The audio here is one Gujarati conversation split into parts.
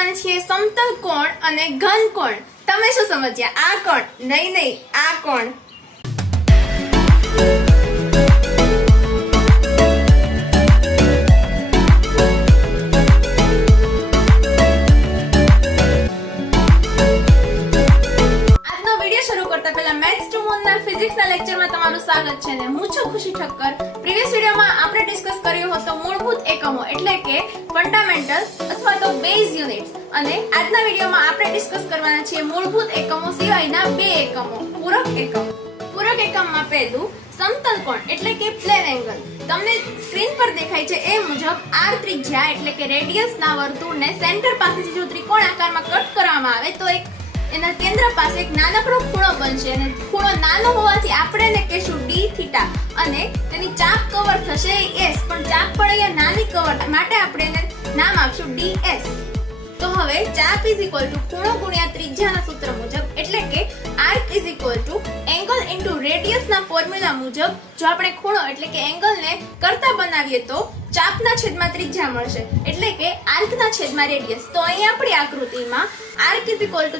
કરવાના છીએ સમતલ કોણ અને ઘન કોણ. તમે શું સમજ્યા? આ કોણ? નહીં, આ કોણ. આજનો વિડિયો શરૂ કરતા પહેલા મેથ્સ ટુ મૂન ના ફિઝિક્સ ના લેક્ચરમાં તમારું સ્વાગત છે ને હું છું ખુશી ઠક્કર. પ્રીવિયસ વિડિયોમાં આપણે ડિસ્કસ કર્યું હતો મૂળભૂત એકમો એટલે કે ફંડામેન્ટલ અથવા તો બેઝ યુનિટ્સ, અને આજના વિડિયોમાં આપણે ડિસ્કસ કરવાના છીએ મૂળભૂત એકમો સિવાયના બે એકમો, પૂરક એકમ. પૂરક એકમમાં પહેલું સમતલ કોણ એટલે કે પ્લેન એંગલ. તમને સ્ક્રીન પર દેખાય છે એ મુજબ r ત્રિજ્યા એટલે કે રેડિયસ ના વર્તુળને સેન્ટર પાસેથી જો ત્રિકોણ આકારમાં કટ કરવામાં આવે તો એના કેન્દ્ર પાસે એક નાનકડો ખૂણો બનશે, અને ખૂણો નાનો હોવાથી આપણે એને કહેશું d થીટા, અને તેની ચાપ કવર થશે s, પણ ચાપ પણ અહીંયા નાની કવર માટે આપણે એને નામ આપશું ds. તો હવે ચાપ ખૂણો ગુણ્યા ત્રિજ્યાના સૂત્ર મુજબ એટલે કે આર્ક એંગલ ઇન્ટુ રેડિયસ ના ફોર્મ્યુલા મુજબ જો આપણે ખૂણો એટલે કે એંગલ ને કરતા બનાવીએ તો ચાપના છેદમાં ત્રિજ્યા મળશે, એટલે કે આર્કના છેદમાં રેડિયસ. તો અહીં આપણી આકૃતિમાં આર્ક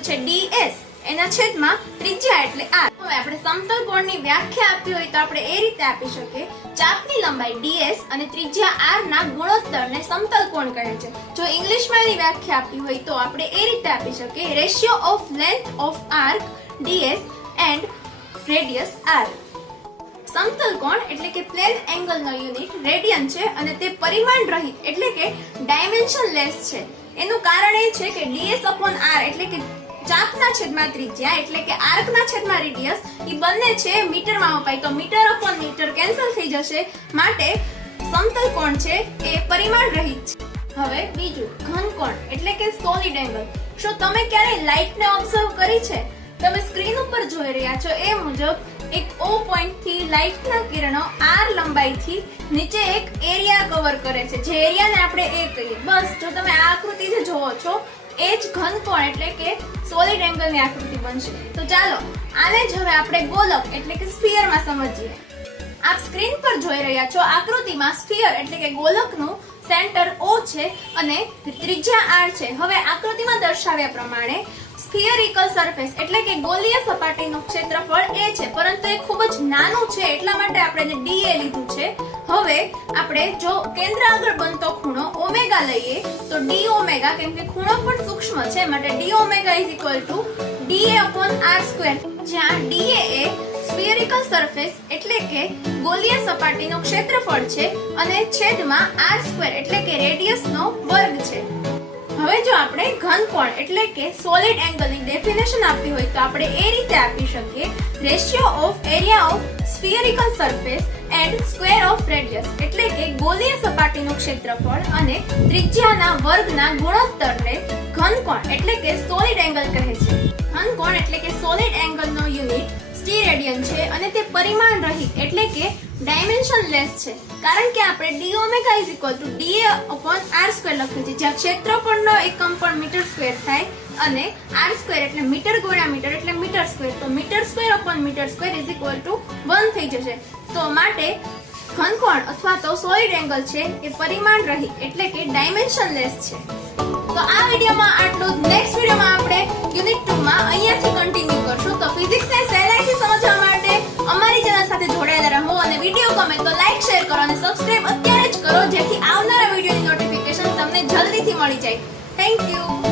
છે ds, એના છેદમાં ત્રિજ્યા એટલે r. હવે આપણે સમતલ કોણની વ્યાખ્યા આપી હોય તો આપણે એ રીતે આપી શકીએ: ચાપની લંબાઈ ds અને ત્રિજ્યા r ના ગુણોત્તરને સમતલ કોણ કહે છે. જો ઇંગ્લિશમાં એની વ્યાખ્યા આપી હોય તો આપણે એ રીતે આપી શકીએ: ratio of length of arc ds and radius r. સમતલ કોણ એટલે કે પ્લેન એંગલનો યુનિટ રેડિયન છે અને તે પરિમાણ રહિત એટલે કે ડાયમેન્શનલેસ છે. એનું કારણ એ છે કે ds/r એટલે કે ચાપના છેદમાં ત્રિજ્યા એટલે કે આર્કના છેદમાં રેડિયસ એ બંને છે મીટરમાં મપાય, તો મીટર/મીટર કેન્સલ થઈ જશે, માટે સમતલ કોણ છે એ પરિમાણ રહિત છે. હવે બીજું ઘન કોણ એટલે કે સોલિડ એંગલ. શું તમે ક્યારેય લાઇટને ઓબ્ઝર્વ કરી છે? તમે સ્ક્રીન ઉપર જોઈ રહ્યા છો એ મુજબ એક O પોઈન્ટ થી લાઇટના કિરણો r લંબાઈથી નીચે એક એરિયા કવર કરે છે, જે એરિયાને આપણે a કહીએ. બસ જો તમે આ આકૃતિથી જોવો છો એ જ ઘન કોણ એટલે કે સોલિડ એંગલની આકૃતિ બનશે. તો ચાલો આને જ હવે આપણે ગોલક એટલે કે સ્ફિયરમાં સમજીએ. આપ સ્ક્રીન પર જોઈ રહ્યા છો આકૃતિમાં સ્ફિયર એટલે કે ગોલકનું સેન્ટર O છે અને ત્રિજ્યા r છે. હવે આકૃતિમાં દર્શાવ્યા પ્રમાણે સ્ફિયરિકલ સરફેસ એટલે કે ગોલીય સપાટીનું ક્ષેત્રફળ a છે, પરંતુ એ ખૂબ જ નાનું છે એટલા માટે આપણે dA લીધું છે. હવે આપણે જો કેન્દ્ર આગળ બનતો ખૂણો ઓમેગા લઈએ તો d ઓમેગા, કેમ કે ખૂણો પણ સૂક્ષ્મ છે માટે d ઓમેગા dA/r², જ્યાં dA એ સ્ફિયરિકલ સરફેસ એટલે કે ગોલીય સપાટીનું ક્ષેત્રફળ છે અને છેદમાં r² એટલે કે રેડિયસનો વર્ગ છે. હવે જો આપણે ઘન કોણ એટલે કે સોલિડ એંગલની ડેફિનેશન આપવી હોય તો આપણે એ રીતે આપી શકીએ: ratio of area of spherical surface and square of radius એટલે કે ગોલીય સપાટીનું ક્ષેત્રફળ અને ત્રિજ્યાના વર્ગના ગુણોત્તરને ઘન કોણ એટલે કે સોલિડ એંગલ કહે છે. ઘન કોણ એટલે કે સોલિડ એંગલનો યુનિટ સ્ટીરેડિયન છે અને તે પરિમાણ રહિત એટલે કે ડાયમેન્શનલેસ છે, કારણ કે આપણે d ઓમેગા dA/r² લખ્યું છે, જ્યાં ક્ષેત્રફળનો એકમ પણ મીટર સ્ક્વેર થાય અને r² એટલે મીટર ગુણ્યા મીટર એટલે મીટર સ્ક્વેર, તો મીટર²/મીટર² 1 થઈ જશે. તો માટે ઘન કોણ અથવા તો સોલિડ એંગલ છે એ પરિમાણ રહિત એટલે કે ડાયમેન્શનલેસ છે. તો આ વિડિયોમાં આટલું. નેક્સ્ટ વિડિયોમાં આપણે યુનિટ 2 માં અહીંયાથી કન્ટિન્યુ કરશું. તો ફિઝિક્સને સહેલાઈથી સમજવા માટે અમારી ચેનલ સાથે જોડાયેલા રહો, અને વિડિયો ગમે તો લાઈક, શેર કરો અને સબસ્ક્રાઇબ અત્યારે જ કરો, જેથી આવનારા વિડિયોની નોટિફિકેશન તમને જલ્દીથી મળી જાય. Thank you.